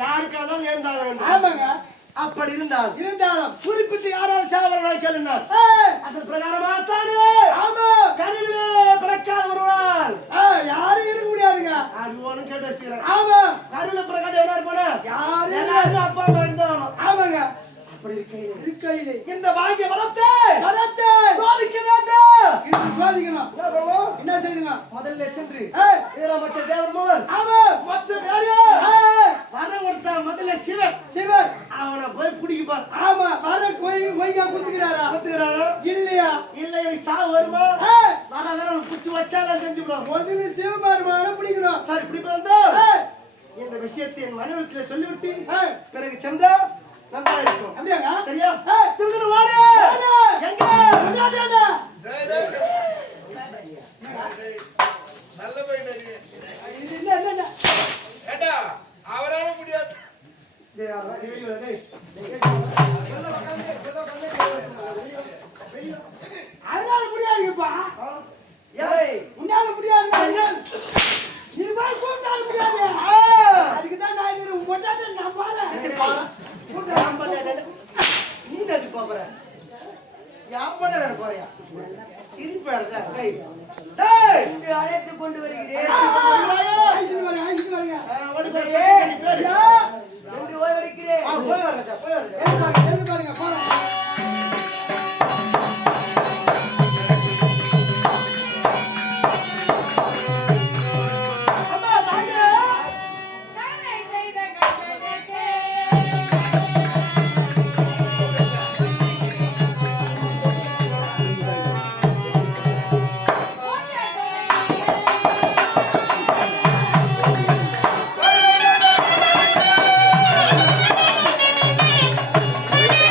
யாருக்காக நேர்ந்தாக வேண்டும். ஆமாங்க. அப்படி இருந்தாலும் குறிப்பிட்டு யாரால் சாவரனை கேளுனார். அதன் பிரகாரமாத்தானே ஆமா கருவிலே பிறக்காத ஒருவனால் யாரும் இருக்க முடியாதுங்க. அது ஒண்ணு கேட்டு வச்சுக்கிறேன். ஆமா கருவில பிறக்காத எவ்வளவு இருப்பானே யாரும் அப்பா அம்மா இருந்தாலும். ஆமாங்க. அப்படி இருக்கையிலே இந்த பாக்கிய வளர்த்து சோதிக்க வேண்டும். சோதிக்கணும். என்ன செய்யுங்க? முதல்ல சென்று வீரமச்ச தேவர் மகன் ஆமா மத்த யாரு வர ஒருத்தா முதல்ல சிவர் அவனை போய் பிடிப்பார். ஆமா வர கொய்யா குத்துக்கிறாரா இல்லையா? இல்லை சாவு வருமா வர குச்சி வச்சாலும் செஞ்சு விடுவோம். முதல்ல சிவபெருமான பிடிக்கணும். சரி பிடிப்பா இந்த விஷயத்தை என் மனைவிடத்தில் சொல்லிவிட்டு பிறகு சென்றா நல்லா இருக்கும். அப்படியாங்க? சரியா? திரும்ப வாடு எங்க நல்ல பையன் இல்ல ஏடா அவரால முடியாது. அதனால முடியாதுப்பா. உன்னால முடியாது. நீ போய் கூப்பிட்டாலும் முடியாது. அதுக்குதான் நான் பொட்டாட்ட நம்பால நீ நடி போற யாப்பட போறியா அழைத்து கொண்டு வருகிறேன். என்று ஓய்வெடுக்கிறேன். Hey!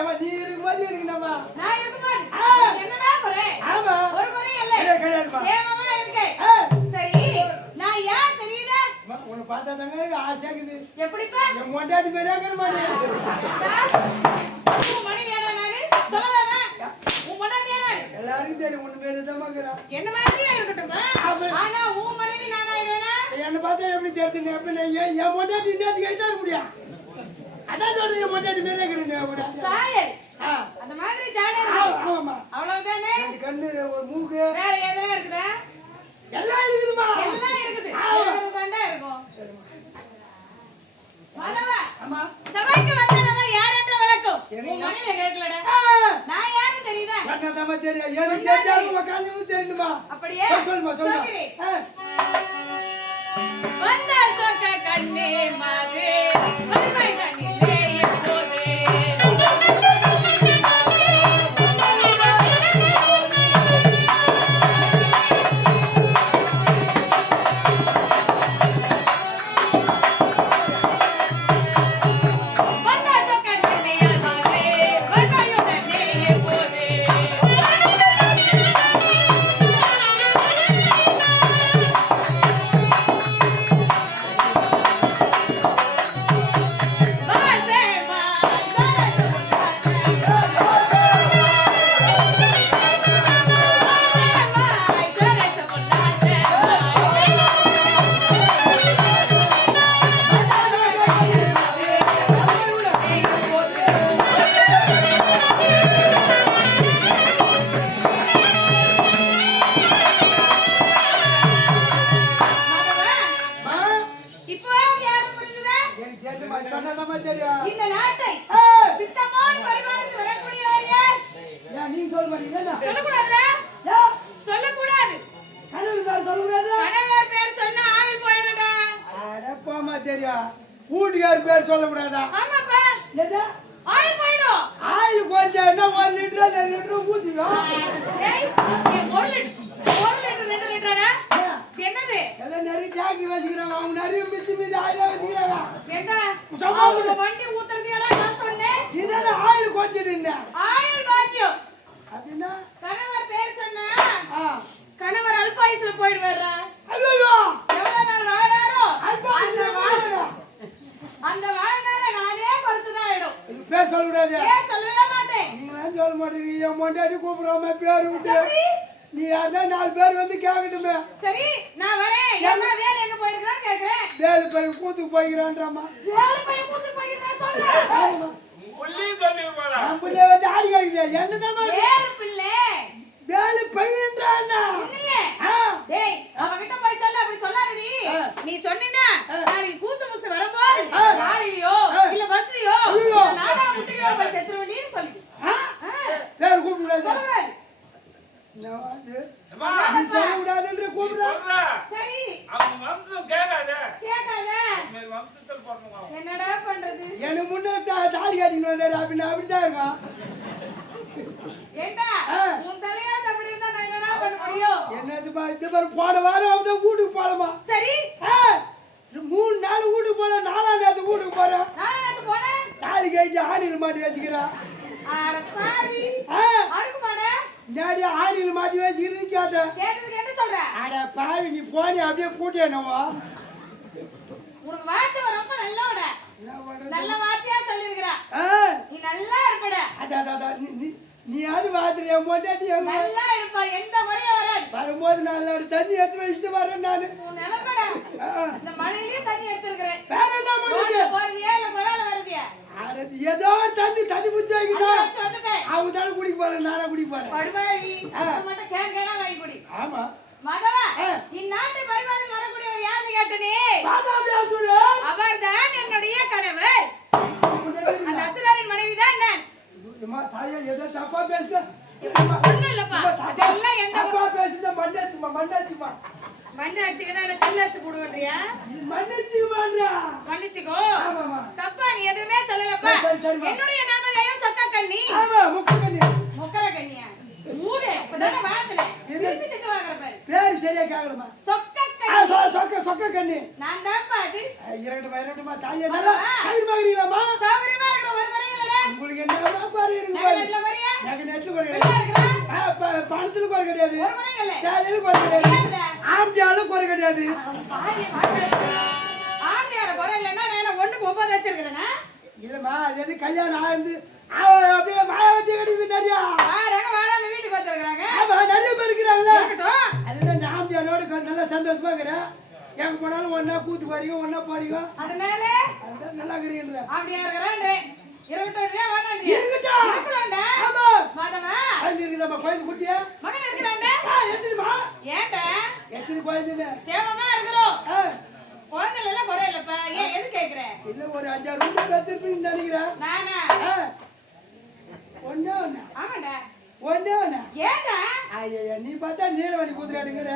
ஏமா நீ இருக்கும்போது இருக்கணுமா? நான் இருக்கும்போது ஆ. என்னடா குறை? ஆமா. ஒரு குறையும் இல்லை. கிடையாதுமா. ஏமாமா இருக்கு. ஆ. சரி, நான் யார் தெரியுதா? உன்னை பார்த்தா தாங்க ஆசைக்குது. எப்படிப்பா? என் மொண்டாட்டி மாதிரியா இருக்கிற உன் மனைவியாடா நானு? சொல்லலாமா? உன் பொண்டாட்டியா நானு? எல்லாருக்கும் தெரியும் ஒண்ணு பேரு தான் இருக்கிறான். என்ன மாதிரியே இருக்கட்டுமா? ஆமா. ஆனா உன் மனைவி நானா ஆயிடுவேனா? என்னை பார்த்தா எப்படி தெரியுதுங்க? எப்படி என் மொண்டாட்டி நேரத்துக்கு ஆயிட்டா இருக்க முடியும்? அதான் சொல்றேன் என் மொண்டாட்டி மாதிரியா இருக்கிறேன். சாயல். ஆ. அந்த மாதிரி ஜாலியா ஆ, இருக்கு. ஆமாம்மா. அவ்வளவுதானே? ரெண்டு கண்ணு ஒரு மூக்கு வேற எதுவும் இருக்குதா? எல்லாம் இருக்குதுமா. எல்லாம் இருக்குது. ஆ. தாண்டா இருக்கும். மாதவா, ஆமா. சபைக்கு வந்தவங்க யார் என்ற விளக்கம்? உன் மனைவி கேட்கலடா. ஆ. நான் யாருன்னு தெரியுதா? சொன்னதாம்மா தெரியும். எனக்கு தெரிஞ்சாலும் உட்காந்து தெரியுமா? அப்படியே சொல்லுமா சொல்லுமா. சொல்கிறேன். வந்தால் சொக்க கண்ணே மாதே, வறுமை கண்ணிலே எப்போது. வந்தால் சொக்க கண்ணே மாதே, வறுமை கண்ணிலே எப்போது. அம்மா, இப்போ யாரு புரிஞ்சுதா? எனக்கு தெரியுமா? சொன்னதாம்மா தெரியும். இந்த நாட்டை ஆ. சித்தமோடு பரிமாறித்து வரக்கூடியவர் யார்? ஏன் நீங்க சொல்ல மாட்டீங்களா? சொல்லக்கூடாதுடா. ஏன்? சொல்லக்கூடாது. கனவு பேர் சொல்லக்கூடாது? கணவர் பேர் சொன்னா ஆள் போயிடுடா. அடப்பாமா தெரியும். வீட்டுக்கார் பேர் சொல்லக்கூடாதா? ஆமாப்பா, என்னது? ஆள் போயிடும். ஆயில் கொஞ்சம் என்ன 1 லிட்டர் 2 லிட்டர் ஊத்திக்கோ. ஏய், நீ 1 லிட்டர் 2 லிட்டரா? என்னது? எல்லாம் நிறைய ஜாக்கி வச்சுக்கிறாங்க. அவங்க நிறைய மிச்சு ஆயில வச்சுக்கிறாங்க. என்ன? சும்மா அவங்க வண்டி ஊத்துறது எல்லாம் நான் சொன்னேன். இதான ஆயில் கொஞ்சம் ஆயில் பாக்கியம். அப்படின்னா கணவர் பேர் சொன்னா ஆ. கணவர் அல்பாயுஸ்ல போயிடுவாரா? ஐயோ எவ்வளவு நாள் வாழறாரோ அல்பாயுஸ்ல வாழறா. அந்த வாழ்நாள நானே பொறுத்துதான் ஆயிடும். இது பேர் சொல்லக்கூடாது. ஏன் சொல்லவே மாட்டேன். நீங்களாம் சொல்ல மாட்டீங்க. என் மொண்டாட்டி கூப்பிடாம பேர் விட்டு எப்படி? நீ யாருன்னா 4 பேர் வந்து கேட்கட்டுமே. சரி, நான் வரேன். என்ன வேலை எங்க போயிருக்கான்னு கேக்குறேன். வேலு போய் கூத்துக்கு போய்க்கிறான்றாமா. வேலை போய் கூத்து போயிருக்கான்னு சொல்றேன். ஆமா. புள்ளியும் சொல்லிருப்பாடா. நான் பிள்ளை வந்து ஆடி கழிக்க என்னதாம்மா வேலை பிள்ளை. வேலு பையன்றானா? இல்லையே. ஆ. டேய், அவகிட்ட போய் சொல்லு, அப்படி சொல்லாதடி. ஆ. நீ சொன்னீனா நாளைக்கு கூத்து முசு வரும்போது ஆ. லாரிலயோ ஆ. இல்ல பஸ்லயோ ஐயோ. இல்ல நாடா முட்டையோ போய் செத்துருவேன்னு சொல்லி. ஆ? பேர் கூப்பிடாது. சொல்லக்கூடாது. அம்மா, நீ சொல்லக்கூடாதுன்ற கூப்பிடா. சொல்றா. சரி, அவங்க வம்சம் கேட்காத. கேட்காத. உங்க வம்சத்தில் பிறந்தவங்க. என்னடா பண்றது? எனக்கு முன்னே தாடி கட்டின்னு வந்தாரு அப்படின்னு அப்படிதான் இருக்கும். ஏண்டா ஆ. உன் தலையாவது அப்படி இருந்தா நான் என்னடா பண்ண முடியும்? என்னதுமா இது மாதிரி போன வாரம் அவன் வீட்டுக்கு போலமா. சரி, 3 நாள் வீட்டுக்கு போல 4ஆம் நேரத்து வீட்டுக்கு போறேன். நான் நேத்து போனேன். தாலி கழிச்சு ஆணியில் மாட்டி வச்சுக்கிறான். அட சாமி, அடுக்குமாடா. நேடி ஆணியில் மாட்டி வச்சுக்கிறேன்னு கேட்டேன். கேட்டதுக்கு என்ன சொல்ற? அட பாவி நீ போனி அப்படியே கூட்டியனவா. உனக்கு வாட்ச ரொம்ப நல்லவட. என்ன பண்றது? நல்ல வார்த்தையா சொல்லிருக்கிறா. ஆ, நீ நல்லா இருப்படா. நீ அது வாத்திரியா மொட்டாட்டி நல்லா இருப்பா, எந்த முறையும் வராது. வரும்போது நல்ல தண்ணி எடுத்து வச்சுட்டு வரேன் நானு. உன் நிலப்படா. ஆ, இந்த மழையிலே தண்ணி எடுத்துருக்கிறேன். வேற என்ன பண்ணுது? போறியா இல்ல குழால வருதியா? ஏதோ தண்ணி பிடிச்சி வைக்கிறா. வந்துட்டேன். அவங்க தானே குடிக்க போறேன், நானே குடிக்க போறேன். படுபாவி, அது மட்டும் கேனா வாங்கி குடி. ஆமா மகவா, ஆ. இந்நாட்டு பரிமாறி வரக்கூடிய ஒரு யாரு கேட்டனே? பாதா அப்படியா சொல்லு. அவர்தான் என்னுடைய கணவர். அந்த அசுரரின் மனைவிதான் நான். அம்மா தாயா ஏதோ தப்பா பேசுற. ஒண்ணும் இல்லப்பா, அதெல்லாம் எந்த தப்பா பேசுற மண்ணாச்சுமா மண்ணாச்சுமா மண்ணு அடிச்சுக்கிட்டா என்ன செல்லு அடிச்சு போடுவேன்றியா? மண்ணாச்சுமாடா. மன்னிச்சுக்கோ. ஆமாமா. தப்பா நீ எதுவுமே சொல்லலப்பா. சரி. என்னுடைய நாமதேயம் சொக்க கண்ணி. ஆமா முக்கண்ணி. முக்கர கண்ணியா? ஊரே இப்பதானே வாழ்த்துனேன். திருப்பி திட்டு வாங்குற பாரு. பேர் சரியா கேக்கலமா. சொக்க கண்ணி. சொக்க கண்ணி. நான் தான்ப்பா அது. இரண்டுமா தாயா நல்லா கை மகரிங்களாமா. சௌகரியமா இருக்கிற ஒரு முறையிலடா. உங்களுக்கு என்ன பாரு பணத்துல குறை கிடையாது, ஒரு முறை இல்லை. சேலையில குறை கிடையாது, ஏன்டா? ஆம்பியாலும் குறை கிடையாது. ஆண்டியோட குறை இல்லைன்னா நான் என்ன ஒண்ணுக்கு 9 வச்சிருக்கிறேன்னா இல்லம்மா அது எது கல்யாணம் ஆயிருந்து அப்படியே வாழ வச்சு கிடைக்குது நிறையா. வாழாம வீட்டுக்கு வச்சிருக்கிறாங்க. ஆமா நிறைய பேர் இருக்கிறாங்களே. இருக்கட்டும். அதுதான் ஆம்பியானோட நல்லா சந்தோஷமா இருக்கிறேன். எங்க போனாலும் ஒன்னா கூத்து போறீங்க, ஒன்னா போறீங்க, அது மேல அதுதான் நல்லா இருக்கிறீங்க. அப்படியா இருக்கிறான். இருக்கட்டும் வேணாண்டி. இருக்கட்டும். இருக்கிறான்டா. ஆமா மகனா அது இருக்குதாம்மா கோயில் குட்டியா மகன் இருக்கிறான்டா. எத்தனைமா ஏன்டா எத்தனை கோயில் சேவமா இருக்கிறோம். குழந்தைல எல்லாம் குறை இல்லப்பா. ஏன் எது கேக்குற? இல்ல ஒரு 5-6 ரூபாய் வச்சிருப்பீங்கன்னு நினைக்கிறேன். நானா ஒண்ணே ஒண்ணா ஆமாண்டா. ஒண்ணே ஒண்ணா ஏன்டா ஐயா நீ பார்த்தா நீலவாணி குதிராடுங்கிற.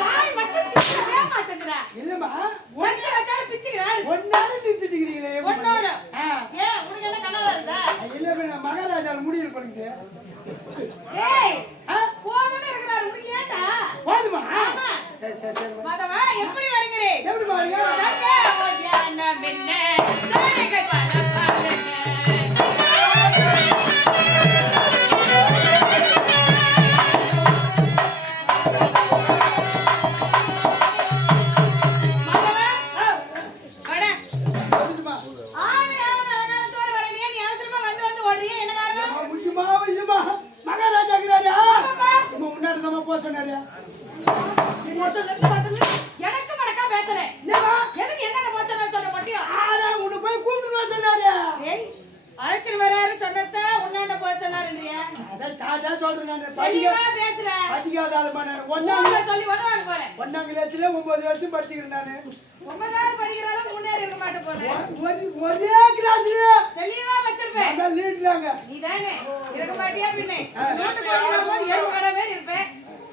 தாய் மட்டும் பிச்சுக்கவே மாட்டேங்கிறா. இல்லம்மா ஒன்று வச்சாலும் பிச்சுக்கிறாரு. ஒன்னால நிறுத்திட்டுக்கிறீங்களே. ஒன்னோட ஏன் உனக்கு என்ன கனவா இருந்தா? இல்ல நான் மகாராஜால முடிவு பண்ணுங்க. ஏய் போகவே இருக்கிறாரு. உனக்கு ஏன்டா போதுமா? ஆமா. சரி சரி சரி மதவா எப்படி வருகிறேன்? எப்படி பாருங்க ரங்க ஓஜான மின்ன சாரிகை பால பாலன. எனக்கு மடக்கா பேசுறேன். எதுக்கு என்னென்ன போச்சு சொல்ல மாட்டியும்? உன்னை போய் கூப்பிட்டு சொன்னாரு. அழைச்சிட்டு வராரு சொன்னத உன்னாண்ட போய் சொன்னாருன்றியா? அதான் சாதா சொல்றேன் நான். தெளிவா பேசுறேன். படிக்காத ஆளுமா நான். சொல்லி உதவாங்க போறேன். 1ஆம் கிளாஸ்ல 9 வருஷம் படிச்சுக்கிறேன் நானு. 9வது படிக்கிறாலும் முன்னேறி இருக்க மாட்டே போறேன். ஒரே கிளாஸ்ல தெளிவா வச்சிருப்பேன். அதான் லீட்றாங்க. நீதானே இருக்க மாட்டியா பின்னே? வீட்டுக்கு வரும்போது எறும்பு கடை மாதிரி இருப்பேன்.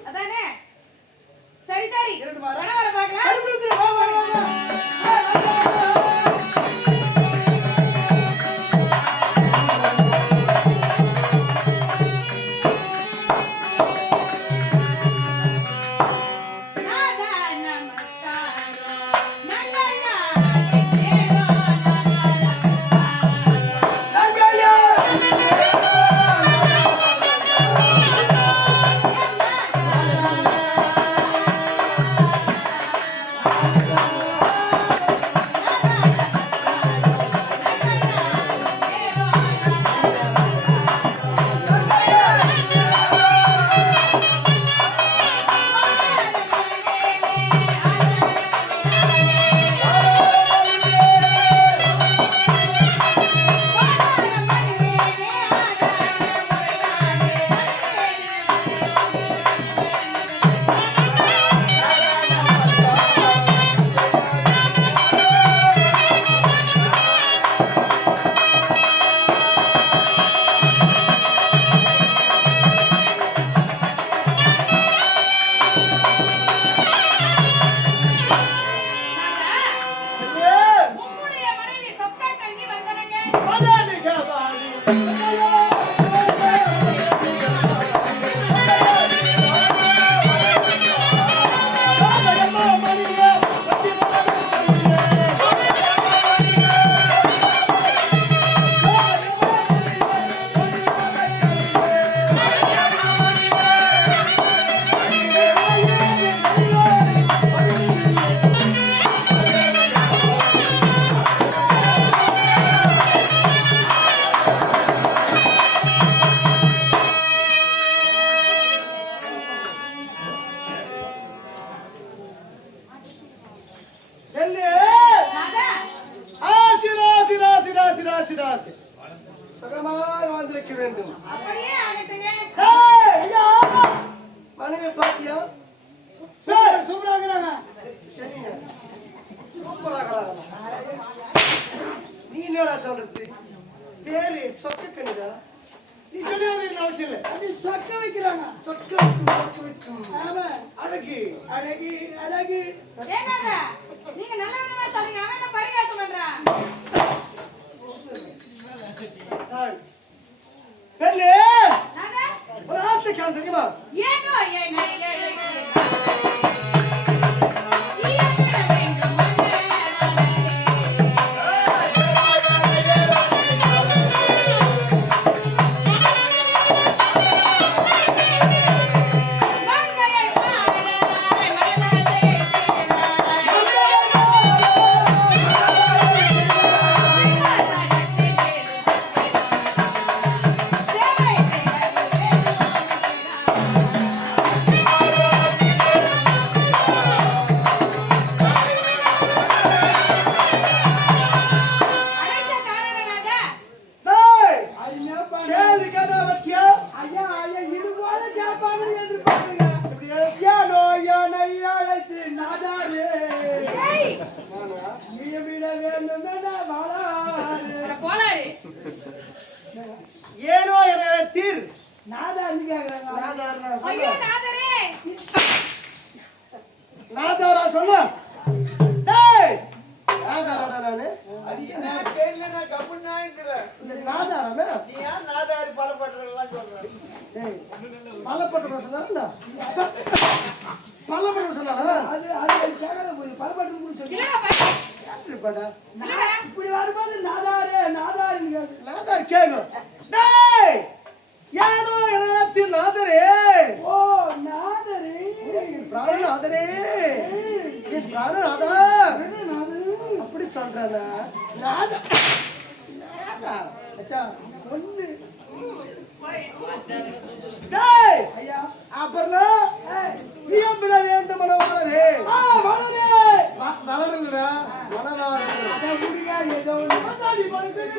அதானே? சரி சரி வர வர பார்க்கலாம். கருப்புல வா வா வா. மனைவி பாத்தியா? சூப்பரா இருக்கிறாங்க. நீ என்னடா சொல்றது? பேரு சொக்க கணிதா? நீ சொல்லுவது அவசியம் இல்லை. அது சொக்க வைக்கிறாங்க. சொக்க வைக்கும். ஆமா. அழகு அழகு அழகு. ஏங்க நீங்க நல்ல விதமா சொல்றீங்க. அவன் என்ன பரிகாசம் பண்றான்? பெண்ணே நானே ஒரு ஆசை கால் தெரியுமா? ஏனோ ஏன் நைலே ஏனோ என தீர் நாதாரின்னு கேக்குறாங்க. ஐயோ நாதரே நாதாரா சொன்ன டேய் நாதாரா நானு நான் கேள்வி நான் கப்புன்னா இருக்கிறேன். இந்த நாதாரா நீ ஏன் நாதாரி பலப்பட்டதெல்லாம் சொல்ற? டேய் பலப்பட்ட சொன்னாடா பலப்பட்ட சொன்னாடா அது அது கேட்கல போய் பலப்பட்டு முடிச்சு. இல்லடா பாரு யாருப்படா இல்லடா இப்படி வரும்போது நாதாரின்னு கேக்குது. நாதார் கேக்கும் டேய் ஏனோ என தீர் நாதரே ஓ நாதரி பிராணநாதரே என் பிராணநாதா அப்படி சொல்றானா நாதா அச்சா ஒண்ணு டேய் ஐயா அப்புறம் நீ எப்படி வேண்ட மனவாளரே வளரே வளரலடா மனவாளரே அத முடியா ஏதோ நாதாரி பலப்பட்டு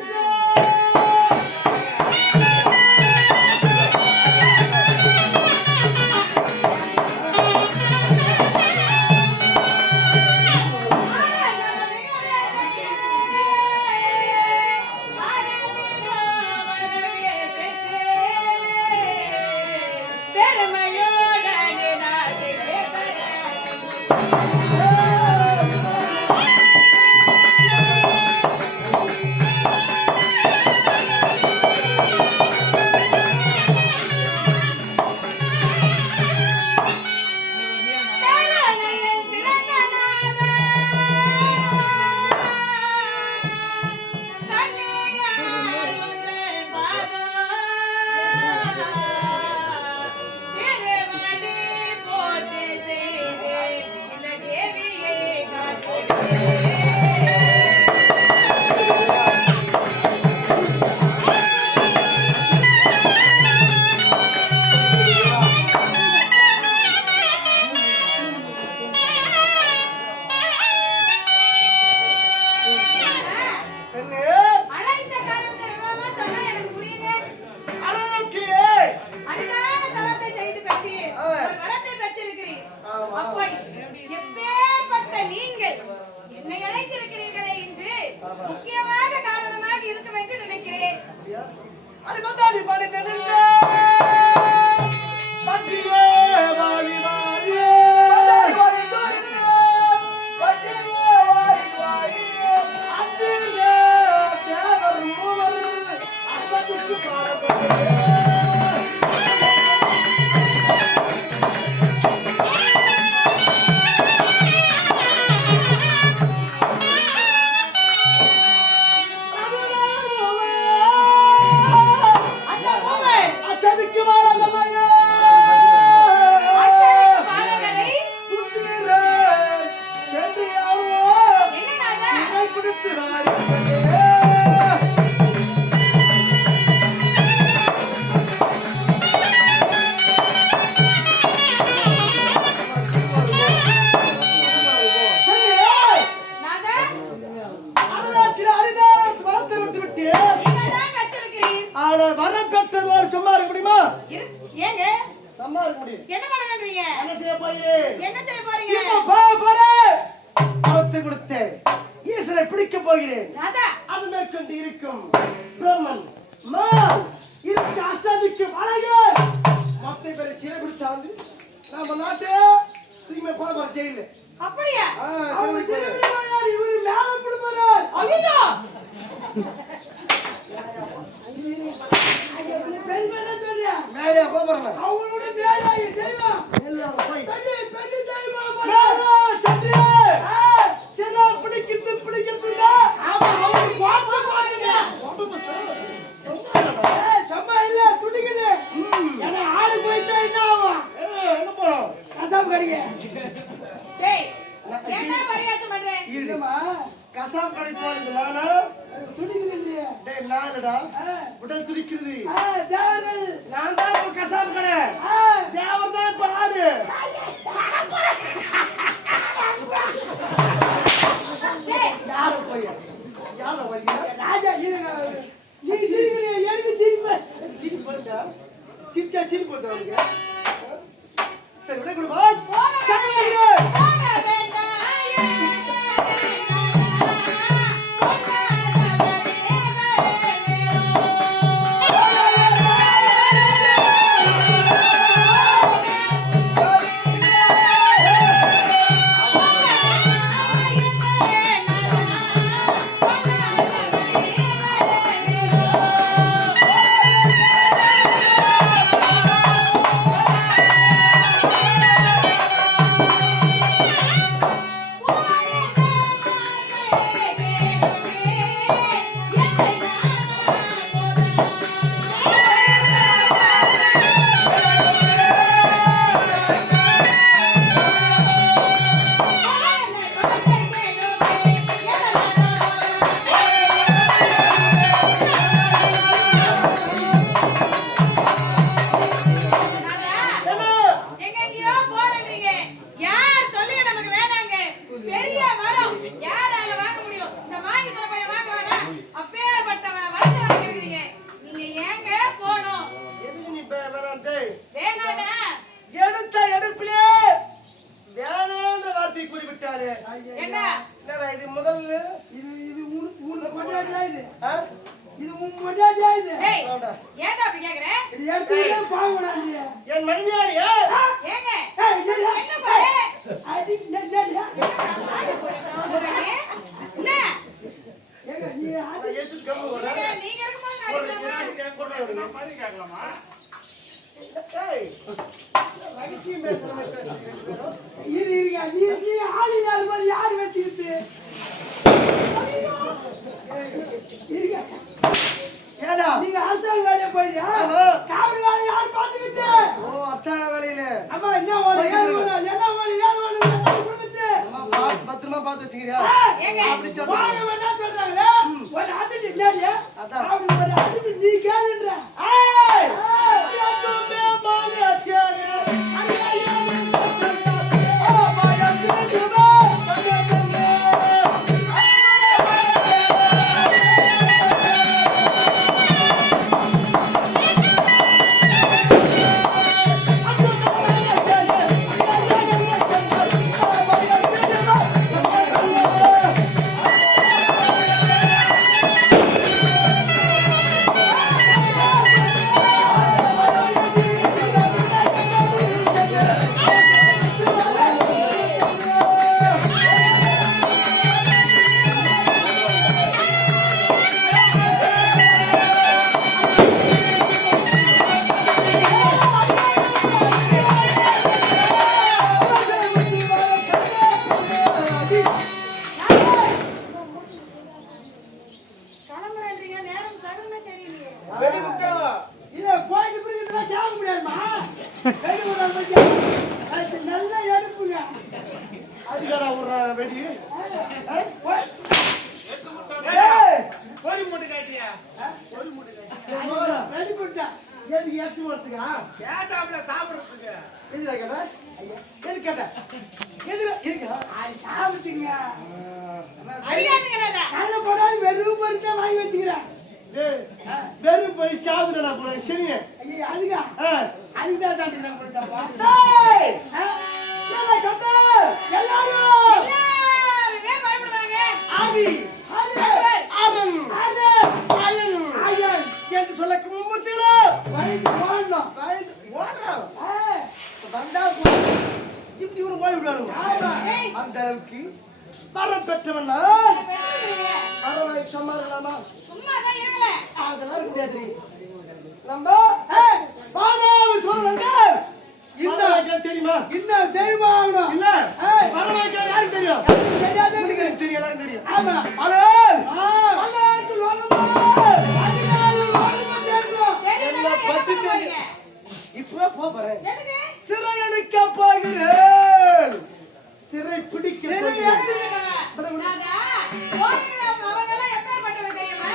முக்கியமான காரணமாக இருக்கும் என்று நினைக்கிறேன். அது கொண்டாடி பாடி தென்னின்றே பற்றியே வாழி வாழியே பற்றியே வாழி வாழியே அன்பிலே தேவர் மூவர் அன்பத்துக்கு பாடப்பட்டே பிடிக்க போகிறேன் அது மேற்கொண்டு இருக்கும் பிரம்மன் இருக்கு அசாதிக்கு வழங்க மொத்த பேரை சிறை பிடிச்சாந்து நம்ம நாட்டு தூய்மை போக ஜெயில அப்படியா இவரு மேல கொடுப்பாரு. ஐயோ பெருமையா சொல்றியா? மேலே போறேன் அவங்களோட மேலாயி தெய்வம் எல்லாம் போய் பெரிய தெய்வம் பிடிக்கிறதுன்னா ஆமா அவருக்கு கோபம் பாருங்க. சும்மா இல்ல துடிக்குது. ஏன்னா ஆடு போயிட்டா என்ன ஆகும்? என்ன போறோம் கசாப் கடிங்க. டேய் என்ன பரியாசம் பண்ற? இல்லம்மா கசாப் கடை போறது நானா துடிக்குது இல்லையா? டேய் நானடா உடல் துடிக்கிறது தேவர்கள். நான் தான் இப்ப கசாப் கடை தேவர் தான் இப்ப ஆடு யார போய் யார போய் ராஜா நீ சிரிக்கிறீ எனக்கு சிரிப்ப. சிரி போட்டா சிரிச்சா சிரி போட்டா உனக்கு சரி விட கொடு பாஸ் போக வேண்டாம் வேலையா இது? ஏய், ஏன்டா அப்படி கேக்குற? இது எடுத்துக்கிட்டே போகக்கூடாது நீ. என் மனைவியார் ஏங்க, ஏய், இல்லையா? என்ன பாரு? அடி, இல்லையா? என்ன? ஏங்க, நீ அடி. நீங்க இருக்கும்போது நான் அடிக்கலாமா? மாதிரி கேட்கலாமா? இது இருங்க, நீ ஆள் இல்லாத போது யார் வச்சுக்கிட்டு? இருங்க. ஏடா நீங்க அரசாங்க வேலையை போயியா? ஆமா. காவல் வேலை யார் பார்த்துக்கிட்டு? ஓ அரசாங்க வேலையில அம்மா என்ன ஓடு, ஏது ஓடு, என்ன ஓடு, ஏது ஓடு, நான் கொடுத்துட்டு. பத்திரமா பார்த்து வச்சுக்கிறியா ஏங்க, வாங்க வேண்டாம் சொல்றாங்களே. ஒரு அதிர்ச்சி என்னடியா? அதான். அவரு ஒரு அதிர்ச்சி நீ கேளுன்ற. ஏய் கிளம்புறேன்றீங்க, நேரம் சகுனமே சரியில்லையே. இதை போயிட்டு பிறகு இதெல்லாம் கேட்க முடியாதுமா. வெடி விடுறாங்க பாத்தியா? அது நல்லா எடுப்புங்க. அதுக்காடா ஒரு வெடி கோழி மூட்டை காட்டியா? வெடி போட்டா. எதுக்கு ஏற்றி வரத்துக்கா கேட்டாப்ல சாப்பிடுறதுக்கு. எதுல கேட்ட எது கேட்ட எதுல இருக்கா அது சாப்பிட்டுங்க. அடிக்காதீங்க நானே. காலைல போனாலும் வெறும் பருத்தா வாங்கி வச்சுக்கிறேன். வெறும் போய் சாப்பிடுறா போறேன் சரிங்க ஐயோ, அதுக்கா? அதுக்குதான் தாண்டி நான் கொடுத்தப்பா. டேய் எல்லாரும் எல்லாருமே பயப்படுறாங்க. ஆதி ஆதன் ஆயன் என்று சொல்ல கும்பத்தில வயிற்று போடணும். வந்தா இப்படி ஒரு ஓடி விடாது ஆமா. அந்த அளவுக்கு வரம் பெற்றவன் பெரியவங்க, வரவை சமாளிக்கலாமா சும்மா தான் ஏங்கல. அதெல்லாம் முடியாது நம்ம பாதாவு சொல்றாங்க இந்த தெரியுமா இன்னும் தெரியுமா ஆகணும். இல்ல வரவைக்கு யாருக்கு தெரியும் தெரியாத எனக்கு தெரியும் எல்லாரும் தெரியும் ஆமா. அலன் அல்லாஹ்க்கு லோகமா. அதிகாரி லோகமா கேட்கணும். தெரியலன்னா என்ன பத்து பண்ண போறீங்க? இப்ப போறேன் எதுக்கு? சிறை எடுக்க போகிறேன் சிறை பிடிக்க சரி, போகிறேன் எடுத்துக்க. நாங்க போறீங்க, அவங்கெல்லாம் எப்பேற்பட்டவங்க தெரியுமா?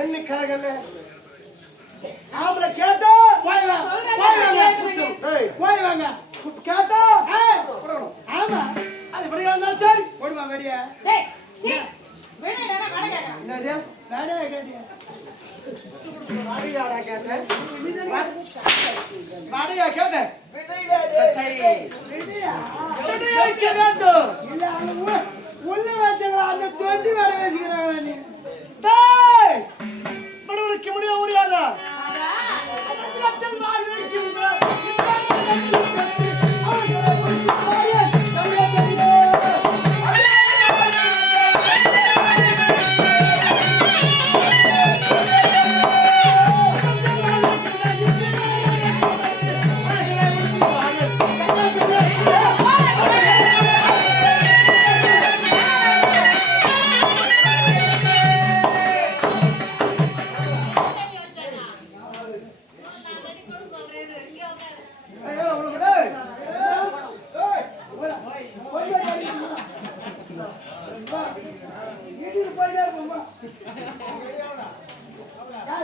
என்னக்காகல ஆம்பளை கேட்டா போய் வா. சொல்றேன். போய் வாங்க. டேய் போய் வாங்க. கேட்டா ஏய், போடணும் ஆமா. அது படியா இருந்தா சரி போடுமா வெடியா? டேய், சீ, விடுடா, நான் கடை கேட்கறேன். என்னது வெடியா கேட்டியா? வாடியாடா கேட்டேன் வாடியா கேட்டேன் வெடியா? வாடியா கேட்டோம் இல்ல, அவங்க உள்ள வச்சவங்க அந்த தொண்டி வேலை வச்சுக்கிறாங்களா நீ? டேய் படுவருக்கு முடிய முடியாதா அதான், உலகத்தில் வாழ்விக்கின்ற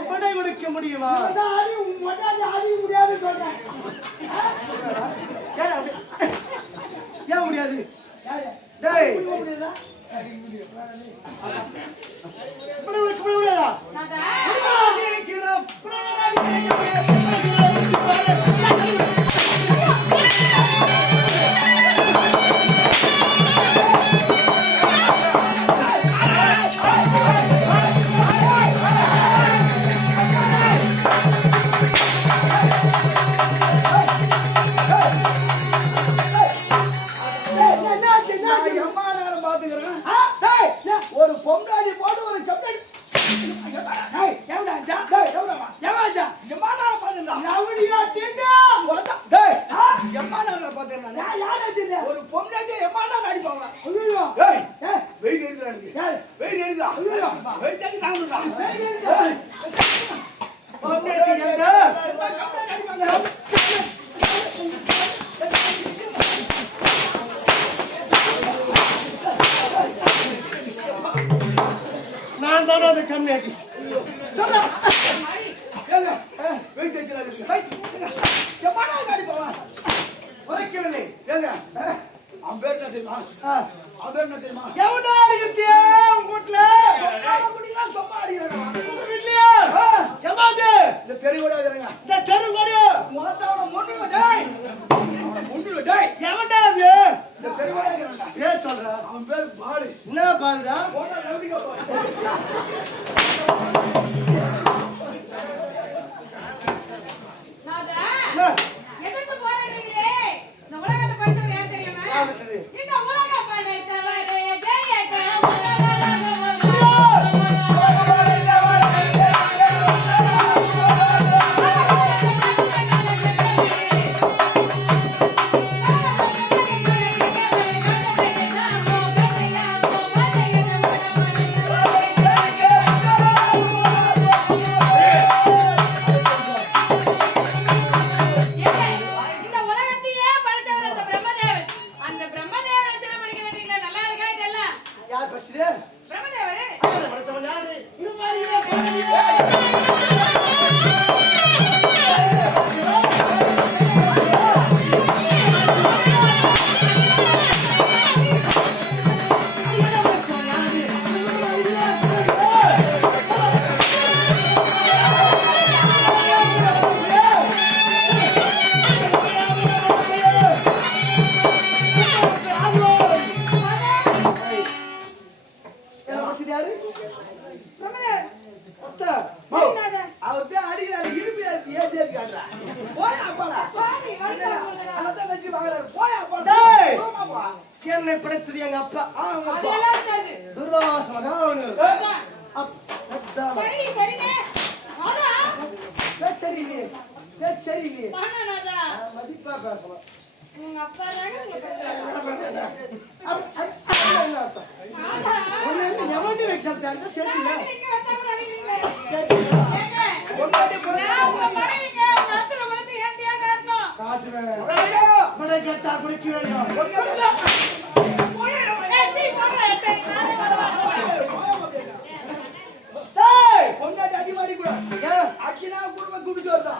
கொடை கொடுக்க முடியுமா? ஏன் முடியாது? டேய் ஒரு பொங்காடி போட்டு ஒரு கம்பெனி ஒரு பொங்காடி எம்மாடா அடிப்பாங்க நான் தானே அந்த கம்மியாக்கி உரைக்கவில்லை அவன் பேர் பாடு என்ன பாருடா எதுக்கு போராடுறீங்களே? இந்த உலகத்தை படிச்சவங்க யார் தெரியுமா? இந்த உலக படைத்தவரே ஜெயக இந்த உலகத்தையே படைத்தவர் அந்த பிரம்மதேவன். அந்த பிரம்மதேவனை சிலை படிக்க வேண்டியதுல நல்லா இருக்கா இதெல்லாம்? யார் பசிதே பிரம்மதேவரே படுத்தவன் யாரு பிரம்மதேவன் ஒத்த சரினாத அவர்தே அடிக்கிறாரு இருப்பி ஏத்தி ஏத்தி காட்டுறா போய் அப்பாடா பாவி வந்தா அத வெச்சி வாங்குறாரு போய் அப்பாடா டேய் என்னை படைத்தது எங்க அப்பா அவங்க அப்பா அதெல்லாம் இருக்காது. துர்வாசன அவனு அப்பா சரி சரிங்க வாடா சரி நீ சரி நீ வாடாடா மதிப்பா பேசலாம் உங்க அப்பா தானே உங்களுக்கு எவண்டி வைக்கிறாங்க சரியில்ல காசு படை கேட்டா குடிக்க வேண்டும் பொண்டாட்டி அடிமாடி கூட அடினா குடும்ப குடிச்சு வரதா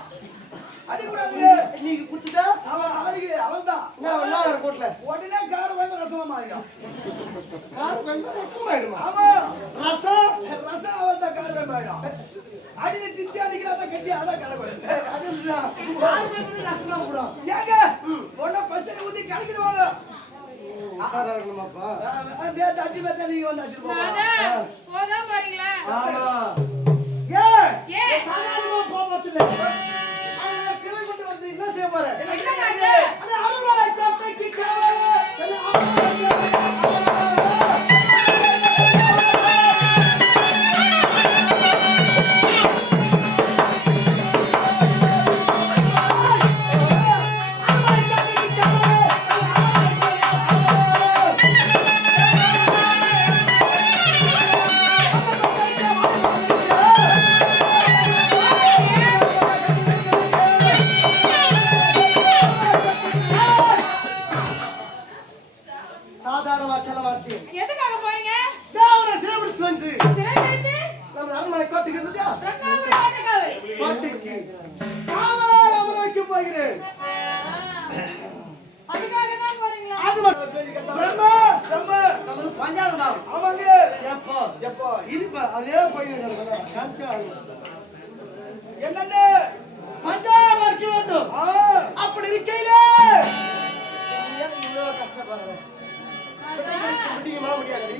அடி கூடாது நீங்க குடுத்துட்டா அவன் ஆளுக்கு அவன் தான் என்ன கோட்ல உடனே கார வாங்க ரசமா மாறிடும் கார வாங்க ரசமா ஆயிடும் ஆமா ரசம் அவன் தான் கார வாங்க ஆயிடும் அடியில திப்பி அடிக்கிறா கட்டி அதான் கலக்கும் அது இல்ல ரசமா கூட ஏங்க பொண்ண பசங்க ஊத்தி கலக்கிடுவாங்க சார் இருக்கணுமாப்பா அதே தட்டி பத்த நீங்க வந்து அடிச்சு போதா பாருங்களா ஆமா ஏ சாதாரணமா போக வச்சுல அதுக்காக தான் போறீங்களா? அது மட்டும் பேசி கேட்டா. பிரம்மா, செம்ம. நமது பஞ்சாங்கம் தான். ஆமாங்க. எப்போ எப்போ? இருப்ப அதே போயிருக்கிறது என்னன்னு? பஞ்சாங்கம் வைக்க வேண்டும். ஆ, அப்படி இருக்கையில இவ்வளவு கஷ்டப்படுறேன். அதான். முடியுமா முடியாது